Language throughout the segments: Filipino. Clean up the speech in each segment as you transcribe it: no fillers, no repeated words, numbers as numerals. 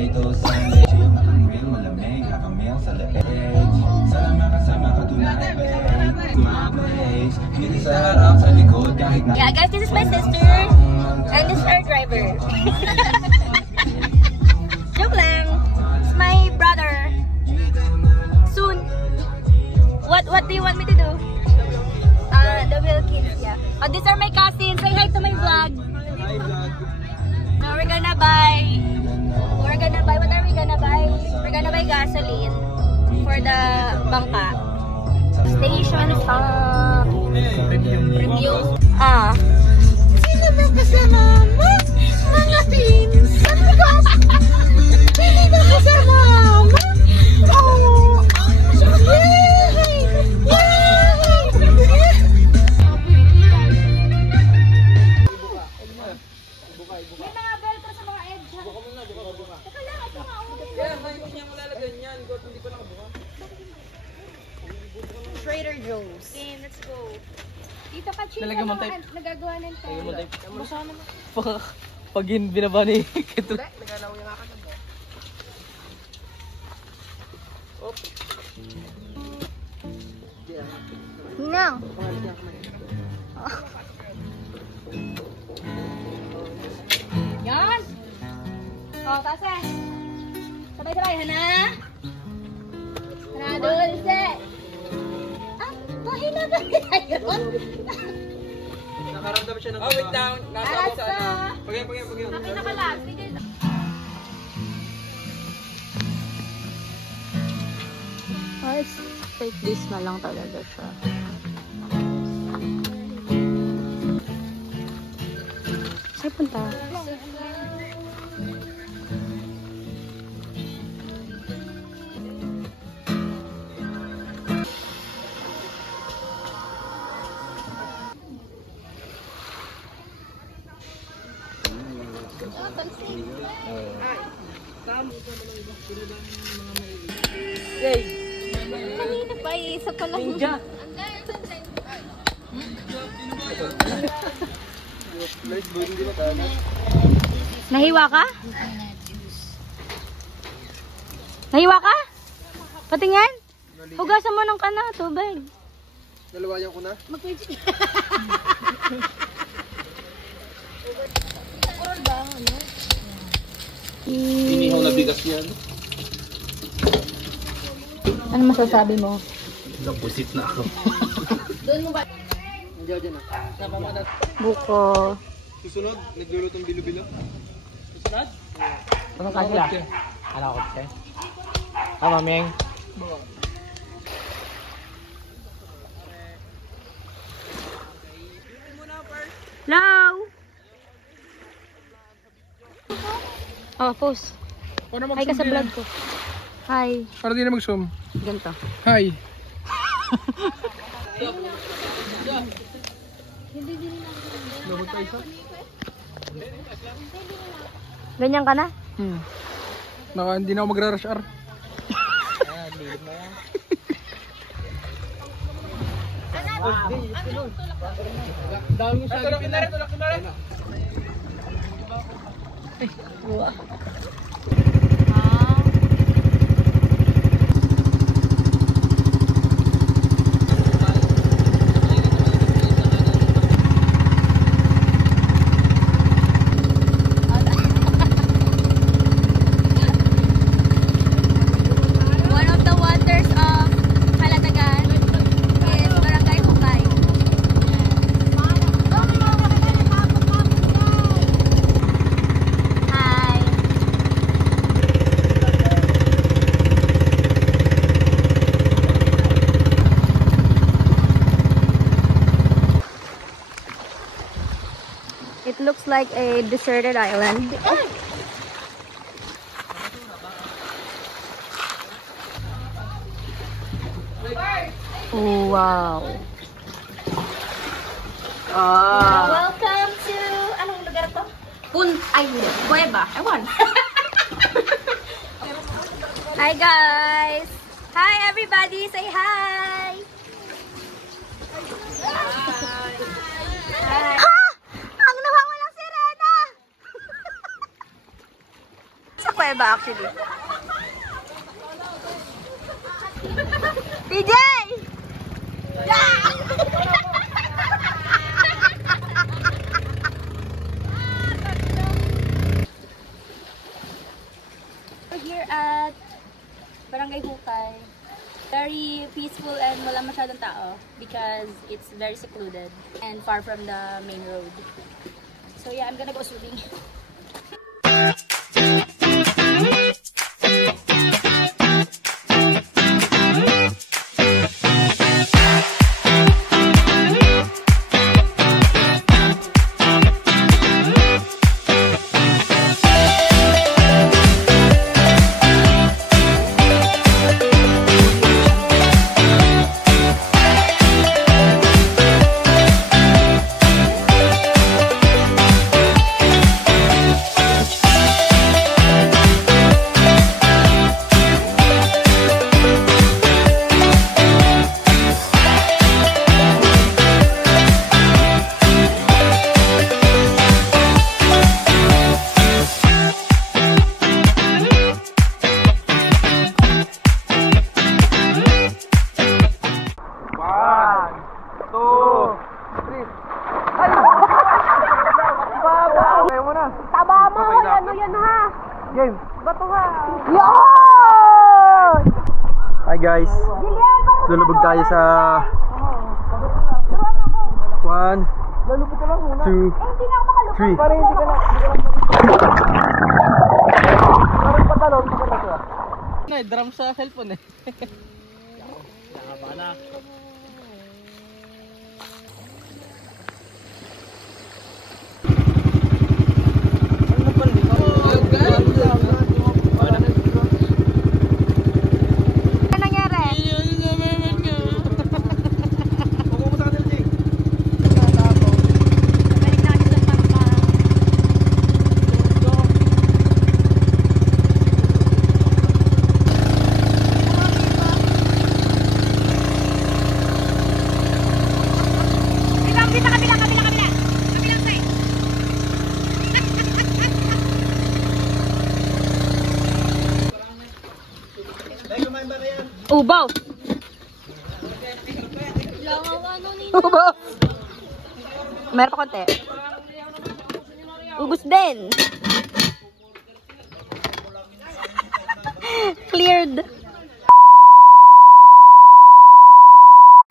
potato salad. Chill na kang real, malamig, kakamil sa leeg. Sana makasama ka tunay, babe. My place, hindi sa harap, sa likod, kahit na. Yeah, guys, this is my sister. And this is our driver. Joke lang. It's my brother. Soon. What do you want me to do? The Wilkins, yeah. Oh, these are my cousins. Say hi to my vlog. Hi, vlog. Now we're gonna buy, what are we gonna buy? We're gonna buy gasoline for the bangka. Station stop. Review. Sino ba kasama mo? Mga pinsan ko. Sino ba kasama mo? Oh, yay! May mga belter sa mga edge. Buka muna, buka. Teka lang, ito nga. Kaya, hindi niya malalagyan yan. Hindi pa nakabuka. Trader Joe's. Game, let's go. Dito ka, chill Nalagyan mo ka tape. naman. Nagagawa ng tayo. Basa naman. Pag binaba ni Kito. Nagalaw yung akin. Op. Hingang. Yan. Oh, tase. Sabay-sabay, hana. Hana, dulce. Mahina ba yun? Nakaramdam siya ng... Oh, wait down. Nasa sa ano. Pagyan. Nakita ka lang. It's like this na lang talaga siya. Saan punta? Yay! Kanina pa, isa pa lang. Ninja! Nahiwa ka? Nahiwa ka? Patingin? Hugasan mo ng kana, tubig. Nalawayan ko na. Inihaw na bigas yan. Ano masasabi mo? Napusit na ako. Doon mo ba? Diyan na. Napamadat. Buko. Susunod, naglulutong bilo-bilo. Susunod? Ano ka sila? Ano ko siya? Tama, Ming. Hello? Oh, post. Hi ka sa vlog ko. Hi. Para di na mag-zoom. Ganito. Hi. Ganyan ka na? Hindi na ako magra-rush hour. Dami sa tulak na rin. One of the wonders of Calatagan is Barangay Hukay. Hi. It looks like a deserted island. Oh, wow. Welcome to anong lugar to? Cueva. Ewan. Hi guys. Hi everybody. Say hi. Hi. Ha! Ang nawawalang sirena. Sa kakaiba actually. TJ! Yeah! We're here at Barangay Hukay. Very peaceful and wala masyadong tao because it's very secluded and far from the main road. So yeah, I'm gonna go swimming. Game. Bato ha. Hi guys. Lulubog tayo sa 1, 2, 3. Drum sa cellphone eh. Nakabala. Ubaw. Ubaw. Meron pa konti. Ubus din. Cleared.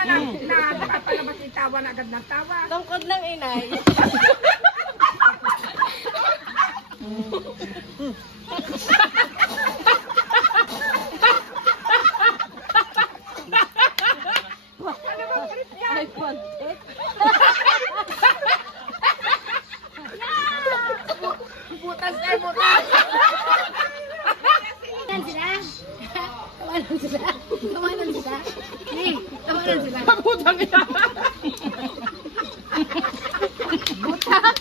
Nakapalabas yung tawa na agad ng tawa. Tungkod ng inay. Butas kayo, butas! Tawanan sila. Tawanan sila. Hey, tawanan sila. Pagputang ina! Butas.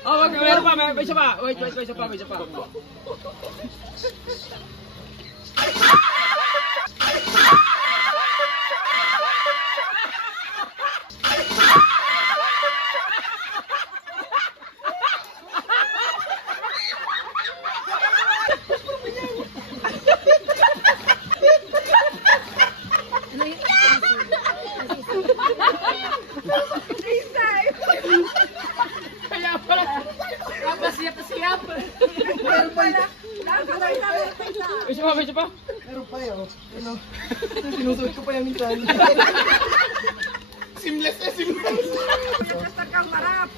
Oh, wag, meron pa, may isa pa. Wait, isa pa. Kaya pala, napasiyap. Meron pala. Isa pa. Meron pa yun. Sinusuot ko pa yan minsan. Seamless. Basta kang marap.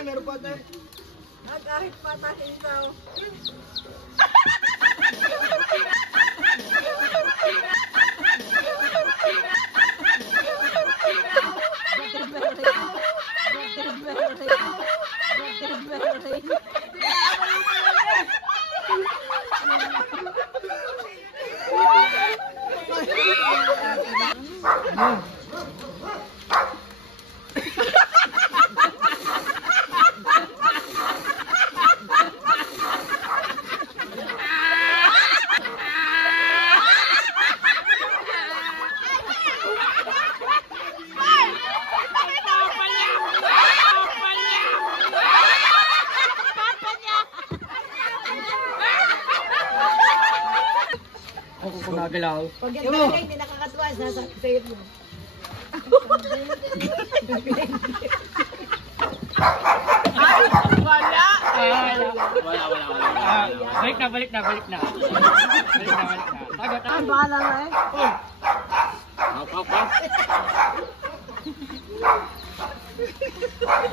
Meron pa tayo. Kahit patahin daw. Kung nagalaw. Pag yung bagay, hindi nakakatuwa, nasa sa'yo mo. Wala. Balik na. Tagat. Ang bahala nga eh.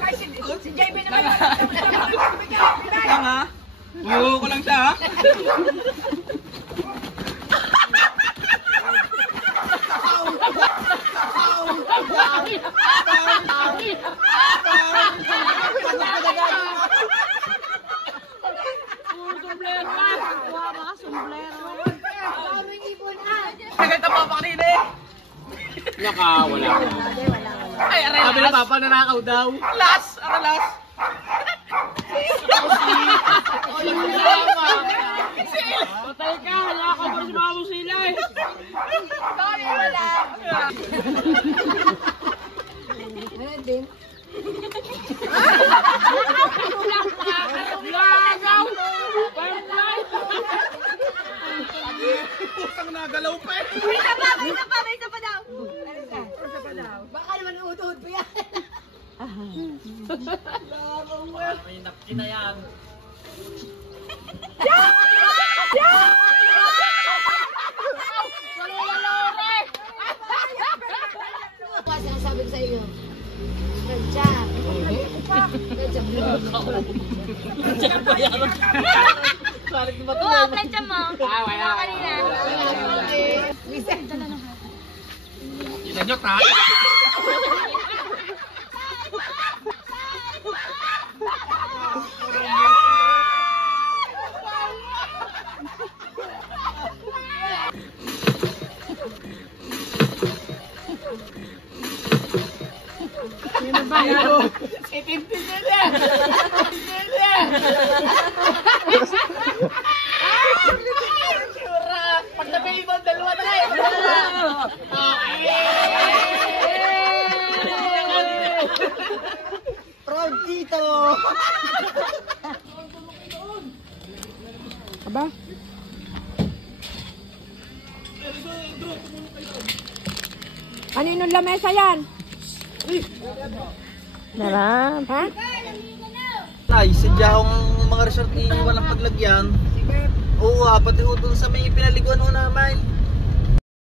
Ay, si JB naman. Lang ha? Oo, ko lang siya ha? Sagay ka papa kanina eh. Naka, wala. Ay, aray, sabi na papa nanakaw daw. Last! Patay ka, wala ka pa rin mo sila eh. Sorry, wala. Ano din? Lagaw! Butterfly! Putang nagalaw pa eh. May isa pa daw. Baka naman uud-uud pa yan. May napkin na yan. Sinasabi ko sa iyo. Radya. Oo, plancha mo. Wala kanina. Ilan nyo ta? Pag nabili mo, dalawa na eh. Proud dito! Aba? Kaninong lamesa yan? Narap. Ha? Ay, sadya akong mga resort ni walang paglagyan. Oo, pati doon sa may pinaliguan mo naman.